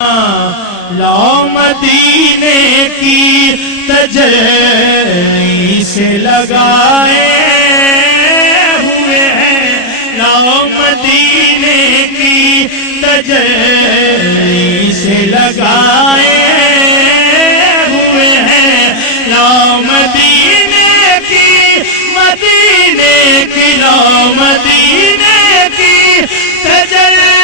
لو مدینے کی تجلی سے لگائے ہوئے ہیں، لو مدینے کی تجلی سے لگائے ہوئے ہیں، لو مدینے کی لو مدینے کی تجلی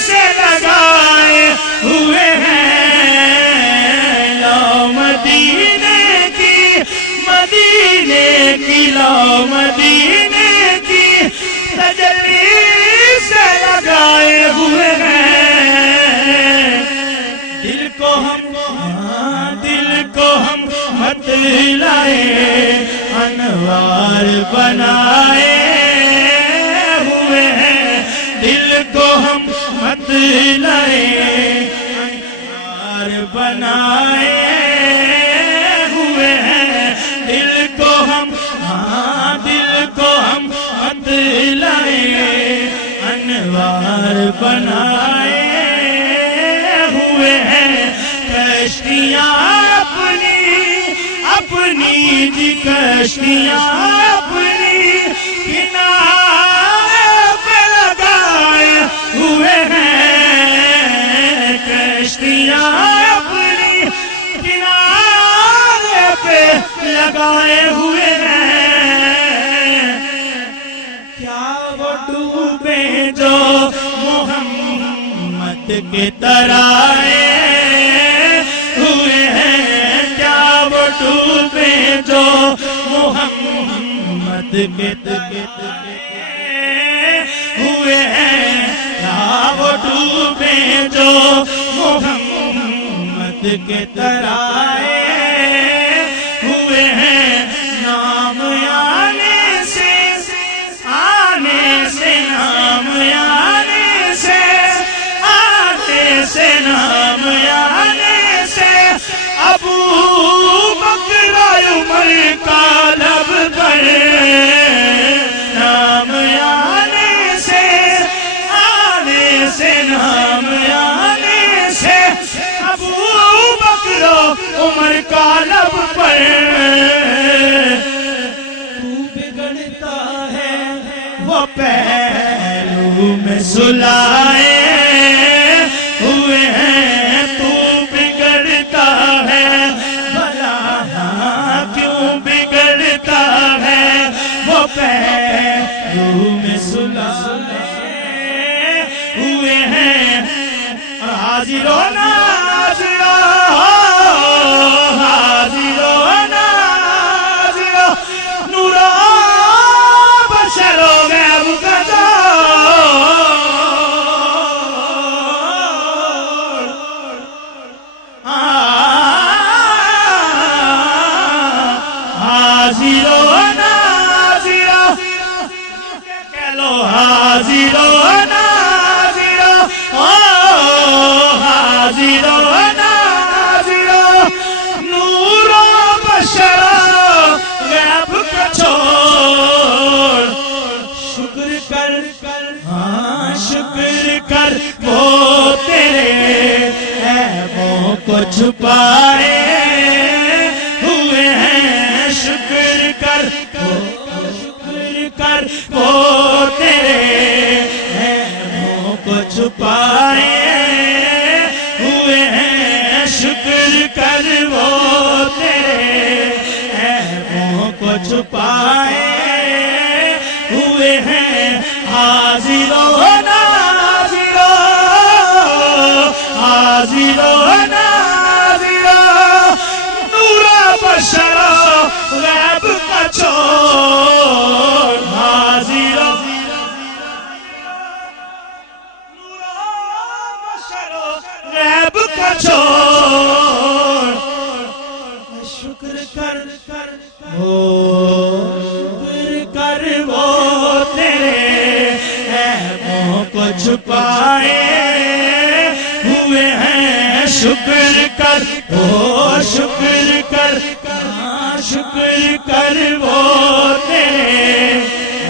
سے لگائے ہوئے ہیں، لو مدینے کی لو مدینے کی تجلی سے لگائے ہوئے ہیں، دل کو ہم مت لائے انوار بنائے ہوئے ہیں، دل کو ہم مت لائے انوار بنائے ہوئے ہیں، دل کو ہم مت لائے انوار بنائے ہوئے ہیں، کشتیاں اپنی جی کشتیاں اپنی کنارے پہ لگائے ہوئے ہیں، کشتیاں اپنی کنارے پہ لگائے ہوئے ہیں، کیا وہ ڈوبے جو محمد کے ترائے ہوئے ہیں، کیا وہ ڈوبے جو محمد کے ہوئے ہیں، کیا وہ ڈوبے جو محمد کے ترائے ہوئے ہیں، نام آنے سے نام آنے سے نام آنے سے ابو بکر عمر کا لب پر، نام آنے سے نام آنے سے ابو بکر عمر کا لب پر، تو بگڑتا ہے وہ پہلو میں سلائے ہوئے ہیں، تو بگڑتا ہے بھلا کیوں بگڑتا ہے وہ پہلو میں سلائے ہوئے ہیں، حاضر و ناظر نور و بشر و غیب کا حاضر و ناظر کہہ لو، حاضر و ناظر حاضر و ناظر نور و بشر غیب کا چھوڑ، شکر کر وہ تیرے عیبوں کو چھپائے ہوئے ہیں، شکر کر وہ تیرے عیبوں کو چھپائے ہوئے ہیں، شکر کر وہ تیرے عیبوں کو چھپائے ہوئے ہیں، حاضر و ناظر نور بشر غیب کا چھوڑ، حاضر نور بشر غیب کا چھوڑ، شکر کر وہ تیرے عیبوں کو چھپائے ہوئے ہیں، شکر کر وہ تیرے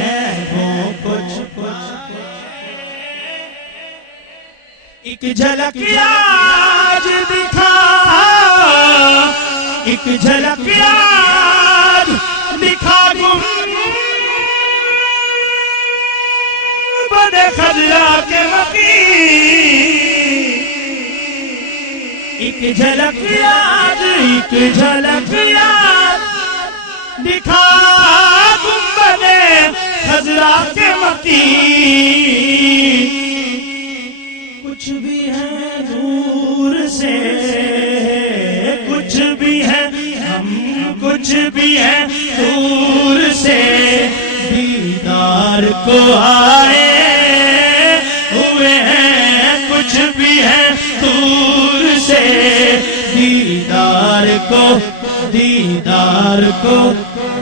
عیبوں کو چھپائے، ایک ایک جھلک آج دکھا ایک جھلک آج دکھا گنبد خضرا کے مقیم ایک جھلک آج ایک جھلک آج دکھا گنبد خضرا کے مقیم کچھ بھی ہے دور سے کچھ بھی ہے ہم کچھ بھی ہے دور سے دیدار کو آئے ہوئے ہیں کچھ بھی ہے دور سے دیدار کو دیدار کو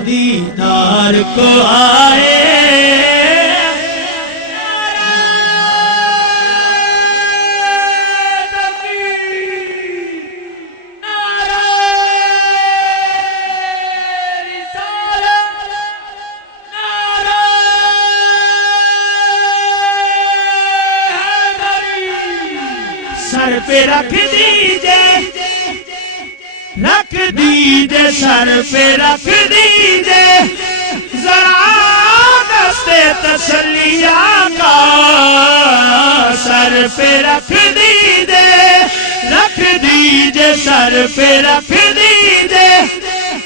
دیدار کو آئے سر پہ رکھ دیجئے سر پہ رکھ دیجئے ذرا دستے تسلیہ کا سر پہ رکھ دیجئے سر پہ رکھ دیجئے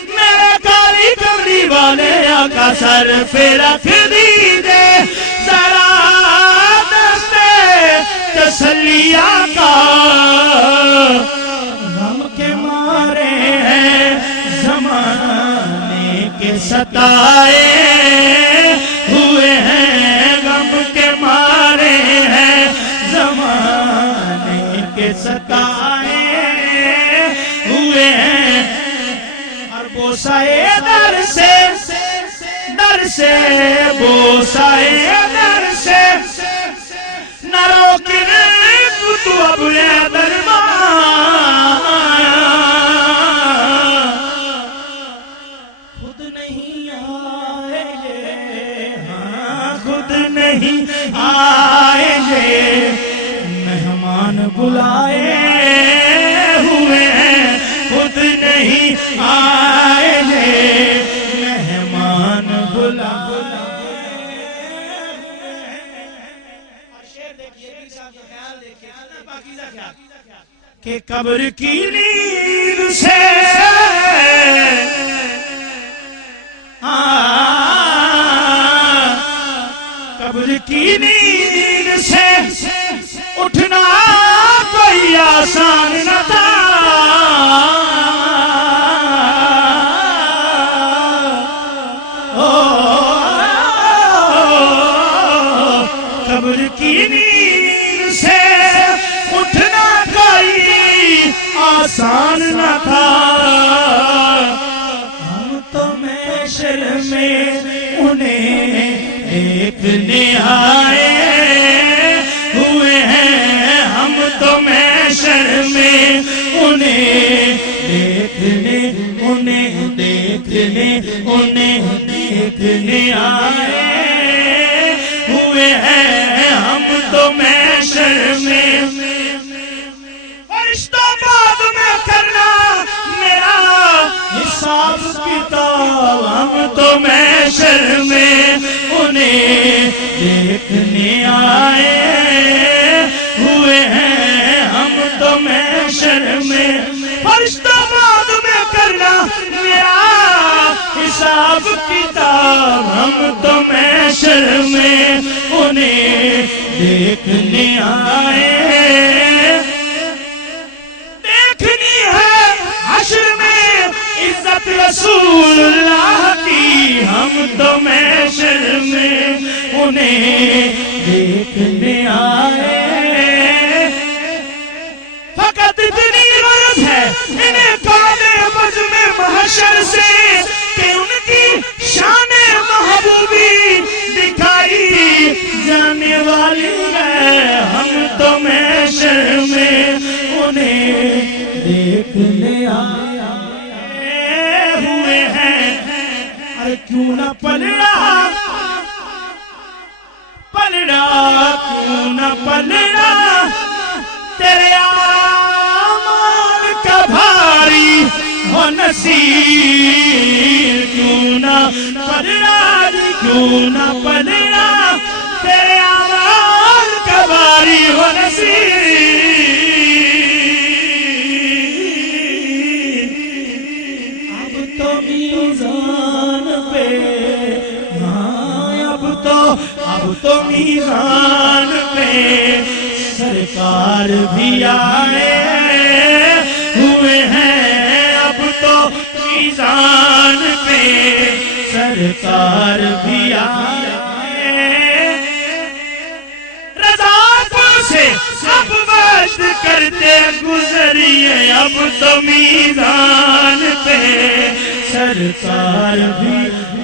میرے کاری کمری والے آقا سر پہ رکھ دیجئے ذرا دستے تسلیہ کا غم کے مارے ہیں زمانے کے ستائے ہوئے ہیں غم کے مارے ہیں زمانے کے ستائے ہوئے ہیں اور بوسائے در سے بوسائے در سے نہ روکن تو اب اے درمان خود نہیں آئے ہاں خود نہیں آئے مہمان بلائے ہوئے ہیں خود نہیں آئے مہمان بلائے کہ قبر کی نیند سے قبر کی نیند سے اٹھنا کوئی آسان نہ تھا قبر کی نیند سے اٹھنا آسان نہ تھا ہم تو محشر میں انہیں دیکھنے آئے ہوئے ہیں ہم تو محشر میں انہیں دیکھنے آئے ہوئے ہیں ہم تو محشر میں حساب کتاب ہم تو محشر میں انہیں دیکھنے آئے ہوئے ہیں ہم تو محشر میں فرشتہ بعد میں کرنا میرا حساب کتاب ہم تو محشر میں انہیں دیکھنے آئے دیکھنی ہے حشر میں عزت رسول اللہ کی ہم تو محشر میں انہیں دیکھنے آئے فقط اتنی غرض ہے انہیں کالے بزم محشر سے کہ ان کی شان محبوبی دکھائی جانے والی ہے ہم تو محشر میں انہیں دیکھنے آئے کیوں نہ پلڑا کیوں نہ پلڑا تیرے اعمال کا بھاری ہو نصیب کیوں نہ پڑھنا جی کیوں نہ پڑھنا تیرے اعمال کا بھاری ہو نصیب اب تو میزان پہ اب تو میزان پہ سرکار بھی آئے ہوئے ہیں اب تو میزان پہ سرکار بھی آئے رضا پور سے اب بات کرتے گزریے اب تو میزان پہ سرکار بھی